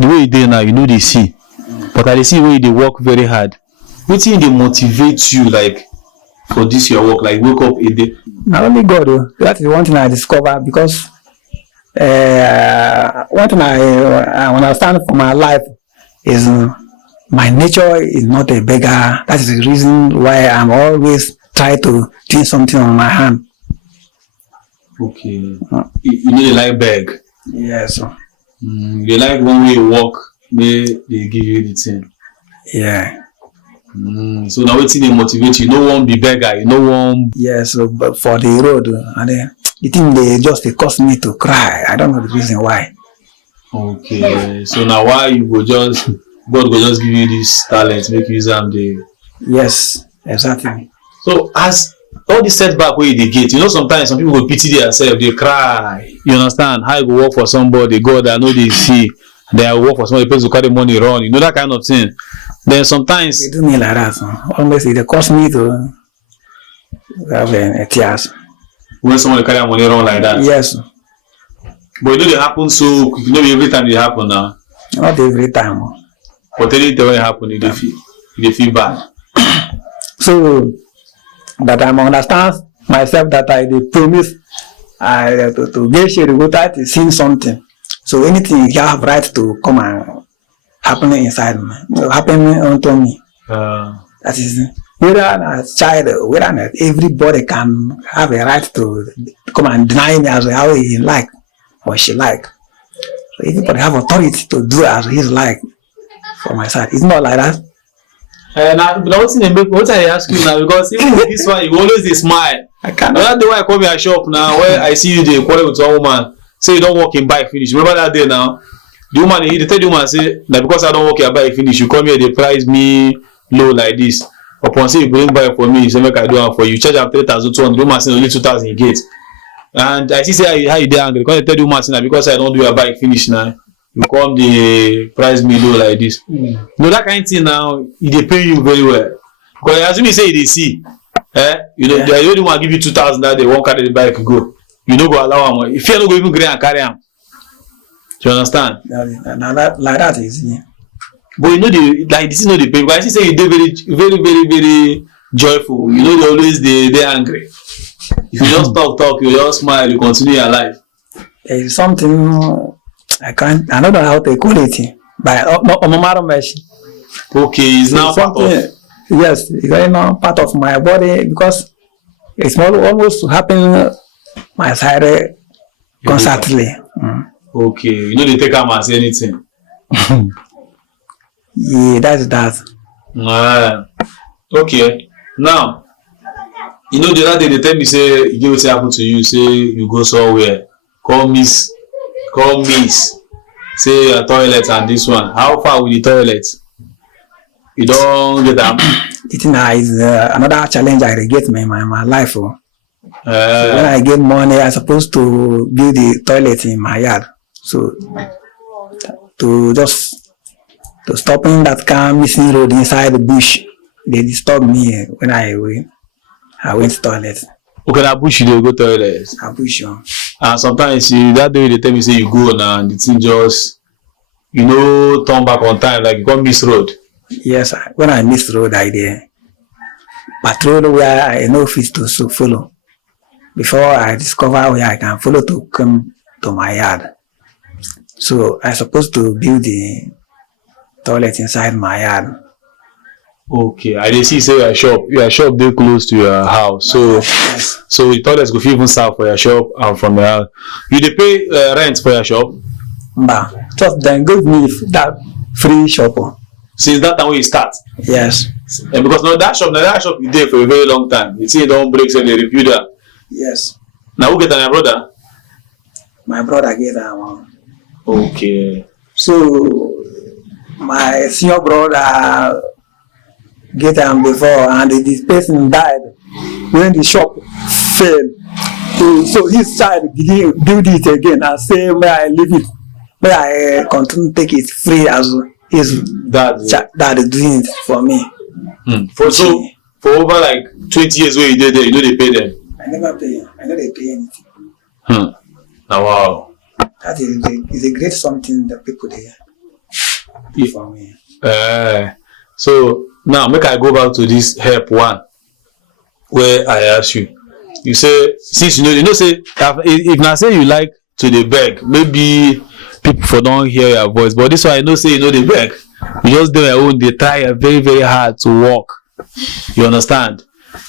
the way you dey now, you know they see. But I dey see where they work very hard. Wetin dey motivate you like for this your work? Like wake up a day. Not only God, that is one thing I discover because one thing I understand from my life is my nature is not a beggar. That is the reason why I'm always trying to do something on my hand. Okay. You know they like beg. Yes. They like one way you walk, they give you the thing. Yeah. So now wetin dey motivate you? No one be beggar, you no one. Yes, but for the road, and the thing they cause me to cry. I don't know the reason why. Okay, so now why you go just God go just give you this talent, make you use them the. Yes, exactly. So as all the setback where they get, you know, sometimes some people go pity themselves, they cry. You understand? How you go work for somebody, God I know they see, they work for somebody, person to carry money run, you know that kind of thing. Then sometimes they do me like that. Almost it cost me to have tears. When someone carry money run like that. Yes. But you know they happen so quick. You know every time they happen now. Not every time. But anytime when it happen, they feel bad. So that I understand myself that I promise to get share without seeing something. So anything you have right to come and happen inside me, happen unto me. That is whether a child, whether not everybody can have a right to come and deny me as how he like or she like. So everybody have authority to do as he's like for my side. It's not like that. Now, what I ask you now, because even with this one, you always dey smile. I can't. That day when I come your shop now, where I see you dey quarrel with one woman, say you don't work in bike finish. Remember that day now? The woman, they tell the woman say that because I don't work your bike finish, you come here, they price me low like this. Upon say you bring bike for me, you say make I do it for you. Charge am 3,200. The woman say only 2,000 you get. And I see say how you dey angry because they tell the woman say that because I don't do your bike finish now. You come the price me low like this. No, that kind of thing now, they pay you very well. Because as you say they see, you know, they only want to give you 2,000 that they won't carry the bike go. You don't go allow them. If you don't go even grade and carry them. Do you understand? Like that is yeah. But you know the like this is not the pain. Because I say you do very joyful. You know they always they angry. If you just talk, you just smile, you continue your life. There is something I don't know how to call it, but okay, it's now part of. Yes, it's now part of my body because it's almost happen my side constantly. Okay, you know they take them as anything. Yeah, that's that. Okay, now you know the other day they tell me say you get what happen to you, say you go somewhere, call miss, say your toilet and this one. How far with the toilet? You don't get them. It is another challenge I get in my life. So when I get money, I'm supposed to build the toilet in my yard. So to stopping that car missing road inside the bush, they disturb me when I went to toilet. Okay, that bush you dey go toilet. A bush. And sometimes that day they tell me say you go now and the thing just turn back on time like you come miss road. Yes, when I miss road, I patrol where I know fit to follow before I discover where I can follow to come to my yard. So I supposed to build the toilet inside my yard. Okay, I dey see say your shop dey close to your house, so yes. So the toilets go fit even serve for your shop and from your house. You dey pay rent for your shop? Nah, just then give me that free shop. Since that time when you start? Yes. And because that shop you dey for a very long time. You see it don't break, so they review that. Yes. Now who get your brother? My brother get that one. Okay. So my senior brother get them before and this person died when the shop failed. So his child build it again and say may I leave it, may I continue to take it free as his dad is doing it for me. For over like 20 years where you did there, you know they pay them? I never pay. I know they pay anything. Now wow. That is a great something that people do. for me. So now make I go back to this help one where I ask you. You say since you know say if na say you like to dey beg, maybe people for don hear your voice, but this one I know say you no dey beg. You just do your own, dey try very very hard to work. You understand?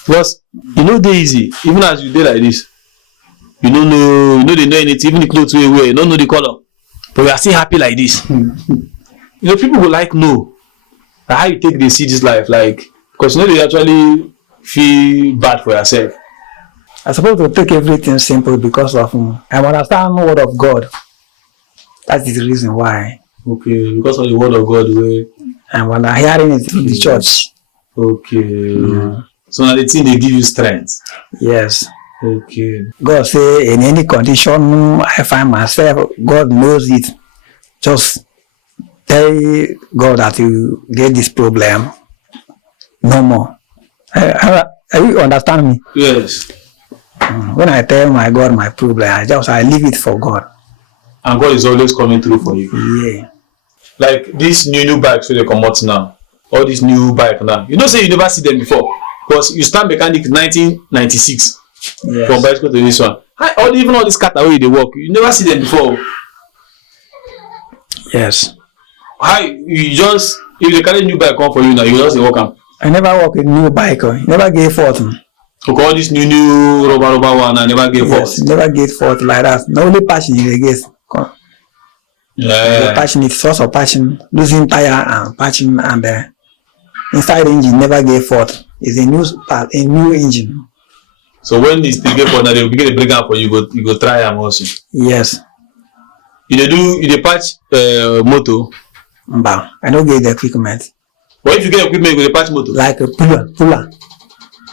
Because e no dey easy even as you dey like this. You no know, you no dey know anything, even the clothes wey you wear, you no know the color, but we are still happy like this. You know, people go like know how you take dey see this life, like because you know dey actually feel bad for yourself. I suppose to take everything simple because of I understand the word of God. That is the reason why. Okay, because of the word of God wey. And when I hearing it in the church. Okay. So now the thing dey give you strength. Yes. Okay. God say in any condition I find myself, God knows it. Just tell God that you get this problem. No more. You understand me? Yes. When I tell my God my problem, I leave it for God. And God is always coming through for you. Yeah. Like these new bikes wey dey comot now, all these new bike now. You know say you never see them before because you start mechanic 1996. Yes. From bicycle to this one. Even all this cutter wey dey work, you never see them before. Yes. How you just if they carry new bike come for you now, you just dey work am. I never work a new bike. Never gave fault. Okay, all this new rubber one, I never gave fault. Yes, never gave fault like that. The only passion you get. Yeah. Patching it, source of patching, losing tire and patching, and inside the engine never gave fault. It's a new engine. So when it's the gave fault, now they will begin to break out for you. You go try them also. Yes. You dey patch motor. But I don't get the equipment. But if you get equipment, you go patch motor. Like a puller.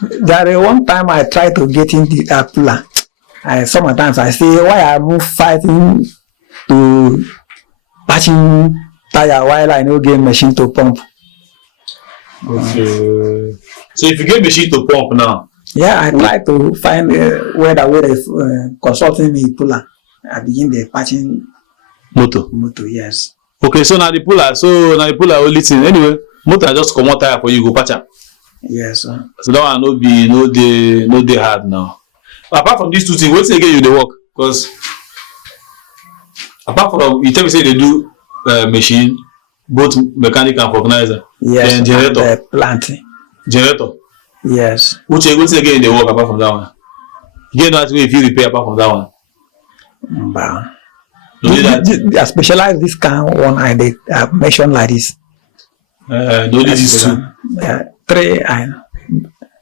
There one time I tried to get in the puller. Sometimes I say why I'm fighting to patching tire while I no get machine to pump. Okay. So if you get machine to pump now. Yeah, I try to find where they consulting me puller. I begin the patching motor. Yes. Okay, so now the puller only thing. Anyway, motor just come out tire for you, go patch am. Yes. So that one no dey hard now. Apart from these two things, wetin again you dey work? Because apart from you tell me say they do machine, both mechanic and vulcanizer. Yes. Then generator. And plant. Generator. Yes. Which again they work apart from that one? You get that way if you repair apart from that one. But I specialize this kind of one I mentioned like this. No this two. 3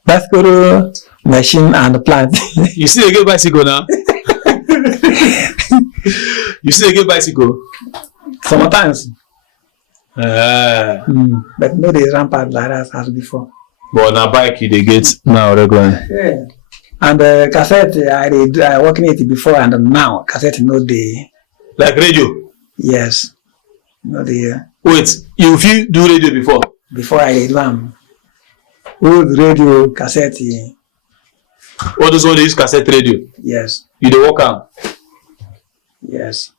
bicycle, machine and plant. You see they get bicycle now? You see they get bicycle? Sometimes. But no they rampart like that as before. But na bike you dey get now regularly. Yeah. And cassette I working it before and now cassette no dey. Like radio? Yes. No dey. Wait, you fit do radio before? Before I did one. Old radio cassette. All those one dey use cassette radio? Yes. You dey work am? Yes.